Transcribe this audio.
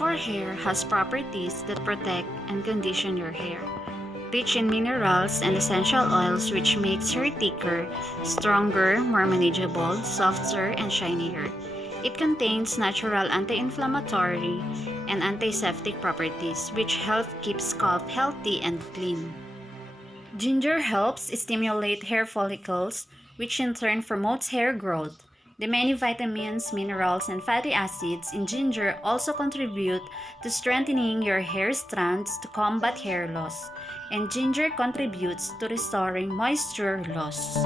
for hair has properties that protect and condition your hair, rich in minerals and essential oils which makes hair thicker, stronger, more manageable, softer, and shinier. It contains natural anti-inflammatory and antiseptic properties which help keep scalp healthy and clean. Ginger helps stimulate hair follicles, which in turn promotes hair growth. The many vitamins, minerals, and fatty acids in ginger also contribute to strengthening your hair strands to combat hair loss, and ginger contributes to restoring moisture loss.